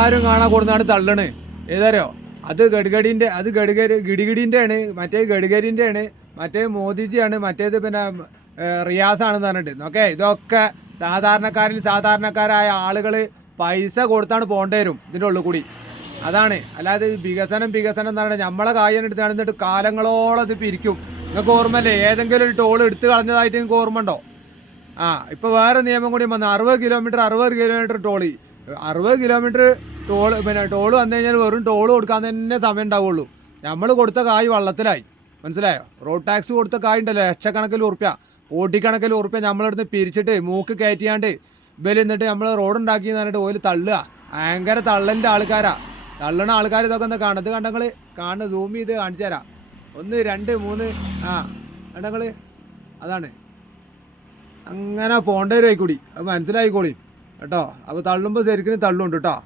ആരും കാണാൻ കൊടുത്താണ് തള്ളണ്. ഏതാരോ അത് ഗഡ്കരിന്റെ ആണ്, മറ്റേ ഗഡ്കരിന്റെ ആണ്, മറ്റേ മോദിജിയാണ്, മറ്റേത് പിന്നെ റിയാസാണെന്ന് പറഞ്ഞിട്ട്. ഓക്കെ, ഇതൊക്കെ സാധാരണക്കാരായ ആളുകൾ പൈസ കൊടുത്താണ് പോകേണ്ടി വരും ഇതിൻ്റെ ഉള്ളിൽ കൂടി. അതാണ്, അല്ലാതെ വികസനം എന്ന് പറഞ്ഞാൽ നമ്മളെ കാര്യം എടുത്ത് നടന്നിട്ട് കാലങ്ങളോളം ഇത് പിരിക്കും. നിങ്ങൾക്ക് ഓർമ്മല്ലേ, ഏതെങ്കിലും ഒരു ടോൾ എടുത്ത് കളഞ്ഞതായിട്ട് നിങ്ങൾക്ക് ഓർമ്മ ഉണ്ടോ? ഇപ്പൊ വേറെ നിയമം കൂടി വന്നു, 60 കിലോമീറ്റർ ടോള്. 60 കിലോമീറ്റർ പിന്നെ ടോള് വന്നു കഴിഞ്ഞാൽ വെറും ടോള് കൊടുക്കാൻ തന്നെ സമയം ഉണ്ടാവുള്ളൂ. നമ്മൾ കൊടുത്ത കായ് വള്ളത്തിലായി. മനസ്സിലായോ? റോഡ് ടാക്സ് കൊടുത്ത കായ് ഉണ്ടല്ലോ, ലക്ഷക്കണക്കിൽ ഉറുപ്പ്യ, കോടിക്കണക്കിൽ ഉറുപ്പ്യ നമ്മളെടുത്ത് പിരിച്ചിട്ട് മൂക്ക് കയറ്റിയാണ്ട് ഇവര് എന്നിട്ട് നമ്മൾ റോഡ് ഉണ്ടാക്കി പറഞ്ഞിട്ട് ഓല് തള്ളുക. ഭയങ്കര തള്ളലിൻ്റെ ആൾക്കാരാ. തള്ളണ ആൾക്കാർ ഇതൊക്കെ ഒന്ന് കാണുന്നത് കണ്ടങ്ങള് സൂം ചെയ്ത് കാണിച്ചു തരാം. 1 2 3 കണ്ടങ്ങള്. അതാണ് അങ്ങനെ പോണ്ടേ കൂടി, അത് മനസ്സിലായിക്കോളി കേട്ടോ. അപ്പോൾ തള്ളുമ്പോൾ ശരിക്കും തള്ളുണ്ട് കേട്ടോ.